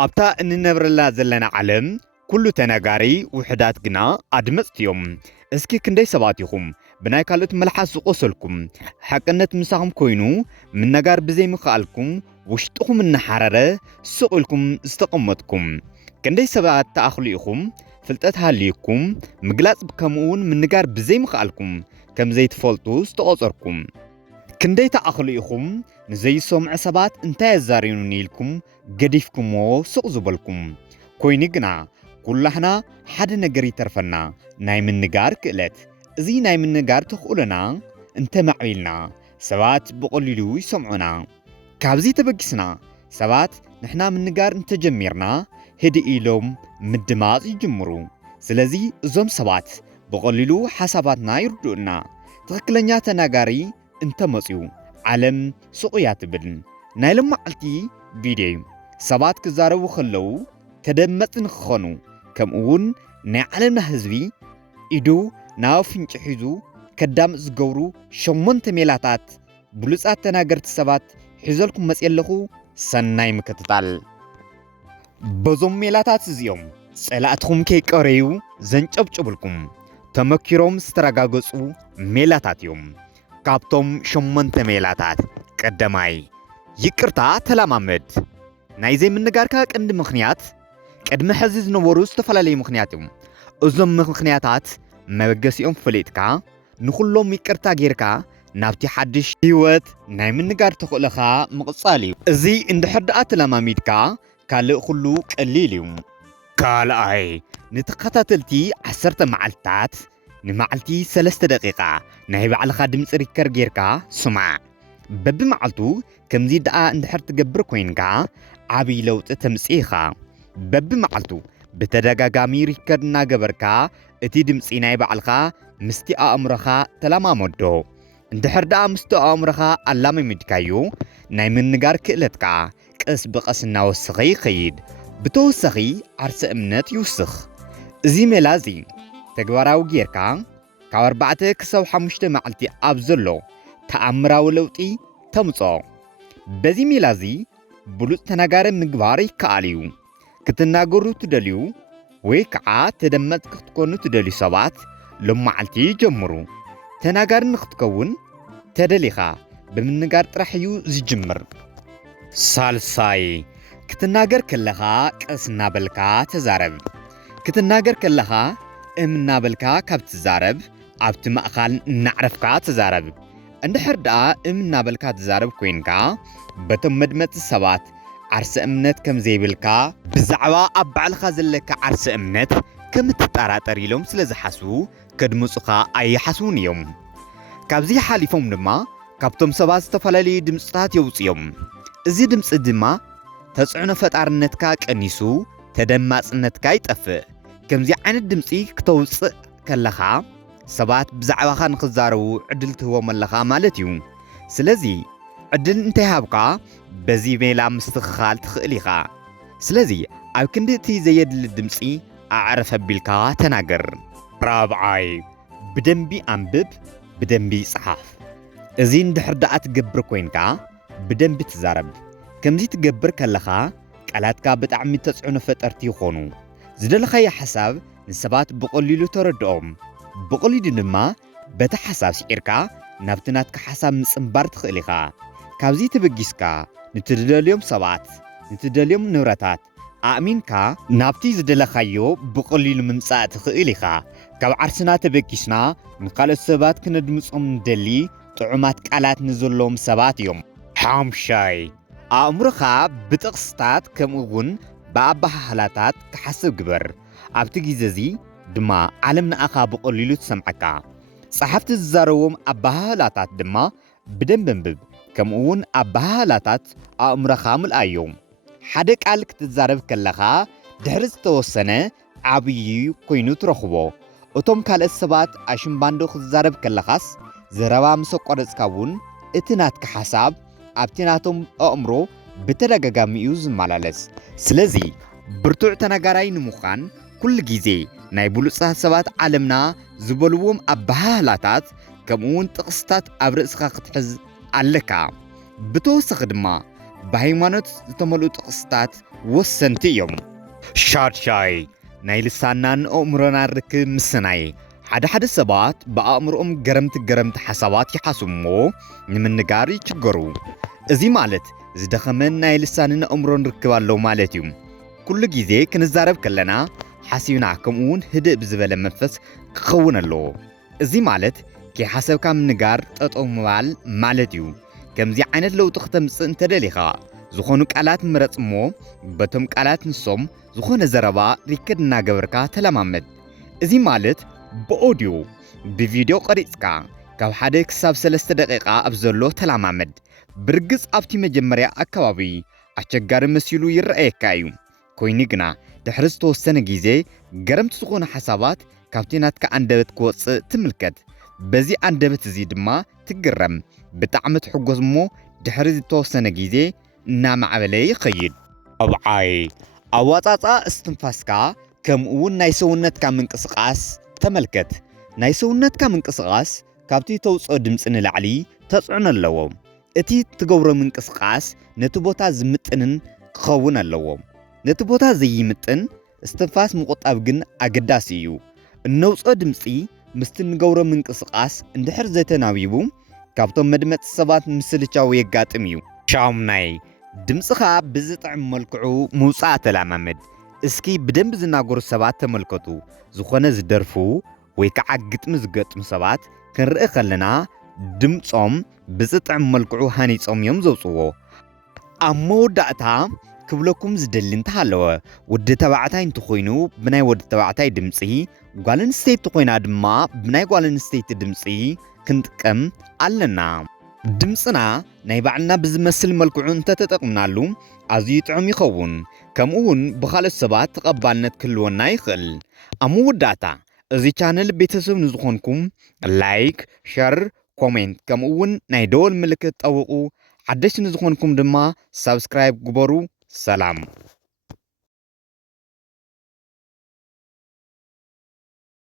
ኣብታ እንነብረላ ዘለና ዓለም ኩሉ ተነጋሪ ውሕዳት ግና ኣድመፅትዮም እስኪ ክንደይ ሰባት ኢኹም ብናይ ካልኦት መልሓስ ዝቆሰልኩም ሓቅነት ምሳኹም ኮይኑ ምነጋር ብዘይምኽኣልኩም ውሽጥኹም እናሓረረ ስቑኢልኩም ዝተቐመጥኩም ክንደይ ሰባት ተኣኽሉ ኢኹም ፍልጠት ሃልይኩም ምግላፅ ከምኡውን ምንጋር ብዘይምኽኣልኩም ከም ዘይትፈልጡ ዝተቖፀርኩም ክንደይ ተኣኽሉ ኢኹም ንዘይሰምዑ ሰባት እንታይ ኣዛሪኑኒ ኢልኩም ገዲፍኩሞ ስቕ ዝበልኩም ኮይኑ ግና ኩላሕና ሓደ ነገር ይተርፈና ናይ ምንጋር ክእለት እዚ ናይ ምንጋር ተኽእሎና እንተማዕቢልና ሰባት ብቐሊሉ ይሰምዑና ካብዚ ተበጊስና ሰባት ንሕና ምንጋር እንተጀሚርና ህድ ኢሎም ምድማፅ ይጅምሩ ስለዚ እዞም ሰባት ብቐሊሉ ሓሳባትና ይርድኡና ትኽክለኛ ተናጋሪ እንተመፅዩ ዓለም ስቑያ ትብል ናይ ሎማዓልቲ ቪድዮ ሰባት ክዛረቡ ከለዉ ተደመፅቲ ንክኾኑ ከምኡውን ናይ ዓለምና ህዝቢ ኢዱ ናብ ኣፍንጭ ሒዙ ከዳምፅ ዝገብሩ 8 ሜላታት ብሉፃት ተናገርቲ ሰባት ሒዘልኩም መፅእ ኣለኹ ሰናይ ምክትታል በዞም ሜላታት እዚኦም ፀላእትኩም ከይቀረዩ ዘንጨብጭብልኩም ተመኪሮም ዝተረጋገፁ ሜላታት እዮም ካብቶም 8 ሜላታት ቀዳማይ ይቅርታ ተለማመድ ናይ ዘይምንጋርካ ቀንዲ ምኽንያት ቅድሚ ሕዚ ዝነበሩ ዝተፈላለዩ ምኽንያት እዮም እዞም ምኽንያታት መበገሲኦም ፈሊጥካ ንኩሎም ይቅርታ ጌርካ ናብቲ ሓድሽ ህይወት ናይ ምንጋር ተኽእለኻ ምቕፃል እዩ እዚ እንድሕር ደኣ ተለማሚድካ ካልእ ኩሉ ቀሊል እዩ ካልኣይ ንተኸታተልቲ 10 መዓልትታት ንመዓልቲ 3 ደቂቓ ናይ ባዕልኻ ድምፂ ሪከር ጌርካ ስማዕ በብመዓልቱ ከምዚ ደኣ እንድሕር ትገብር ኮይንካ ዓብይ ለውጢ ተምፅእ ኢኻ በብመዓልቱ ብተደጋጋሚ ሪከርድ እናገበርካ እቲ ድምፂ ናይ ባዕልኻ ምስቲ ኣእምሮኻ ተለማመዶ እንድሕር ደኣ ምስቲ ኣእምሮኻ ኣላማሚድካዮ ናይ ምንጋር ክእለትካ ቀስ ብቐስ እናወስኸ ይኸይድ ብተወሳኺ ዓርሰ እምነት ይውስኽ እዚ ሜላ እዚ ተግባራዊ ጌርካ ካብ 4 ክሳብ 5 መዓልቲ ኣብ ዘሎ ተኣምራዊ ለውጢ ተምጾ በዚ ሜላ እዚ ብሉፅ ተናጋሪ ምግባር ይከኣል እዩ ክትናገሩ ትደልዩ ወይ ከዓ ተደመጥቲ ክትኮኑ ትደልዩ ሰባት ሎማዓልቲ ጀምሩ ተናጋሪ ንኽትከውን ተደሊኻ ብምንጋር ጥራሕ እዩ ዝጅምር ሳልሳይ ክትናገር ከለኻ ቀስ እናበልካ ተዛረብ ክትናገር ከለኻ እናበልካ ካብ ትዛረብ ኣብቲ ማእኻል እናዕረፍካ ተዛረብ እንድሕር ደኣ እናበልካ ትዛረብ ኮይንካ በቶም መድመፅቲ ሰባት ዓርሰ እምነት ከም ዘይብልካ ብዛዕባ ኣብ ባዕልኻ ዘለካ ዓርሰ እምነት ከም እትጠራጠር ኢሎም ስለ ዝሓስቡ ከድምፁኻ ኣይሓስቡን እዮም ካብዚ ሓሊፎም ድማ ካብቶም ሰባት ዝተፈላለዩ ድምፅታት የውፅዮም እዚ ድምፂ ድማ ተፅዕኖ ፈጣርነትካ ቀኒሱ ተደማፅነትካ ይጠፍእ ከምዚ ዓይነት ድምፂ ክተውፅእ ከለኻ ሰባት ብዛዕባኻ ንክዛረቡ ዕድል ትህቦም ኣለኻ ማለት እዩ ስለዚ ዕድል እንተይሃብካ በዚ ሜላ ምስትኽኻል ትኽእል ኢኻ ስለዚ ኣብ ክንዲ እቲ ዘየድሊ ድምፂ ኣዕረፈ ኣቢልካ ተናገር ራብዓይ ብደንቢ ኣንብብ ብደንቢ ፅሓፍ እዚ እንድሕር ደኣ ትገብር ኮይንካ ብደንቢ ትዛረብ ከምዚ ትገብር ከለኻ ቃላትካ ብጣዕሚ ተፅዕኖ ፈጠርቲ ይኾኑ ዝደለኻዮ ሓሳብ ንሰባት ብቐሊሉ ተረድኦም ብቐሊሉ ድማ በቲ ሓሳብ ስዒርካ ናብቲ ናትካ ሓሳብ ምፅምባር ትኽእል ኢኻ ካብዚ ተበጊስካ ንትደልዮም ሰባት ንትደልዮም ንብረታት ኣእሚንካ ናብቲ ዝደለኻዮ ብቐሊሉ ምምፃእ ትኽእል ኢኻ ካብ ዓርስና ተበጊስና ንካልኦት ሰባት ክነድምፆም ንደሊ ጥዑማት ቃላት ንዘለዎም ሰባት እዮም ሓምሻይ ኣእምሮኻ ብጥቕስታት ከምኡውን ብኣባሃህላታት ክሓስብ ግበር ኣብቲ ግዜ እዚ ድማ ዓለም ንኣኻ ብቐሊሉ ትሰምዐካ ጸሓፍቲ ዝዛረቦም ኣባሃህላታት ድማ ብደንቢ አንብብ ከምኡውን ኣባሃህላታት ኣእምሮኻ ምልኣዮም ሓደ ቃል ክትዛረብ ከለኻ ድሕሪ ዝተወሰነ ዓብዪ ኮይኑ ትረኽቦ እቶም ካልኦት ሰባት ኣሽምባንዶ ክትዛረብ ከለኻስ ዘረባ ምስ ኣቋረፅካ እውን እቲ ናትካ ሓሳብ ኣብቲ ናቶም ኣእምሮ ብተደጋጋሚ እዩ ዝመላለስ ስለዚ ብርቱዕ ተናጋራይ ንምዃን ኩሉ ግዜ ናይ ብሉፃት ሰባት ዓለምና ዝበልዎም ኣባሃህላታት ከምኡውን ጥቕስታት ኣብ ርእስኻ ክትሕዝ ኣለካ ብተወሳኺ ድማ ብሃይማኖት ዝተመልኡ ጥቕስታት ወሰንቲ እዮም። ሻድሻይ ናይ ልሳናን ኣእምሮናን ርክብ ምስናይ ሓደ ሰባት ብኣእምሮኦም ገረምቲ ሓሳባት ይሓስቡ እሞ ንምንጋር ይችገሩ። እዚ ማለት ዝደኸመን ናይ ልሳንን ኣእምሮን ርክብ ኣለዉ ማለት እዩ። ኩሉ ግዜ ክንዛረብ ከለና ሓሲብና ከምኡውን ህድእ ብዝበለ መንፈስ ክኸውን ኣለዎ። እዚ ማለት ከይሓሰብካ ምንጋር ጠጠው ምባል ማለት እዩ። ከምዚ ዓይነት ለውጢ ክተምፅእ እንተደሊኻ ዝኾኑ ቃላት ምረጽ እሞ በቶም ቃላት ንሶም ዝኾነ ዘረባ ሪከርድ እናገበርካ ተለማመድ። እዚ ማለት ብኦድዮ ብቪድዮ ቀሪጽካ ካብ 1 ክሳብ 3 ደቂቓ ኣብ ዘሎ ተለማመድ። ብርግጽ ኣብቲ መጀመርያ ኣከባቢ ኣቸጋሪ መሲሉ ይረአየካ እዩ። ኮይኑ ግና ድሕሪ ዝተወሰነ ግዜ ገረምቲ ዝኾኑ ሓሳባት ካብቲ ናትካ ኣንደበት ክወፅእ ትምልከት። በዚ ኣንደበት እዚ ድማ ትግረም። ብጣዕሚ ትሕጎስ እሞ ድሕሪ ዝተወሰነ ግዜ እናማዕበለ ይኸይድ። ኣብዓይ ኣዋፃፃ እስትንፋስካ ከምኡውን ናይ ሰውነትካ ምንቅስቓስ ተመልከት። ናይ ሰውነትካ ምንቅስቓስ ካብቲ ተውፅኦ ድምፂ ንላዕሊ ተጽዕኖ ኣለዎ። እቲ ትገብሮ ምንቅስቓስ ነቲ ቦታ ዝምጥንን ክኸውን ኣለዎ። ነቲ ቦታ ዘይምጥን እስትንፋስ ምቁጣብ ግን ኣገዳሲ እዩ። እነውፅኦ ድምፂ ምስቲ ንገብሮ ምንቅስቓስ እንድሕር ዘይተናቢቡ ካብቶም መድመፅቲ ሰባት ምስልቻው የጋጥም እዩ። ሻሙናይ ድምፅኻ ብዝጥዕም መልክዑ ምውፃእ ተለማመድ። እስኪ ብደንብ ዝናገሩ ሰባት ተመልከቱ። ዝኾነ ዝደርፉ ወይ ከዓ ግጥሚ ዝገጥሙ ሰባት ክንርኢ ከለና ድምፆም ብዝጥዕም መልክዑ ሃኒፆም እዮም ዘውፅዎ። ኣብ መወዳእታ ክብለኩም ዝደሊ እንተሃለወ ወዲ ተባዕታይ እንተኾይኑ ብናይ ወዲ ተባዕታይ ድምፂ፣ ጓል ኣንስተይቲ ኮይና ድማ ብናይ ጓል ኣንስተይቲ ድምፂ ክንጥቀም ኣለና። ድምፅና ናይ ባዕልና ብዝመስል መልክዑ እንተተጠቕምናሉ ኣዝዩ ጥዑም ይኸውን። ከምኡውን ብኻልኦት ሰባት ተቐባልነት ክህልወና ይኽእል። ኣብ መወዳእታ እዚ ቻነል ቤተሰብ ንዝኾንኩም ላይክ፣ ሸር፣ ኮሜንት ከምኡውን ናይ ደወል ምልክት ጠውቑ። ሓደሽቲ ንዝኾንኩም ድማ ሳብስክራይብ ግበሩ። ሰላም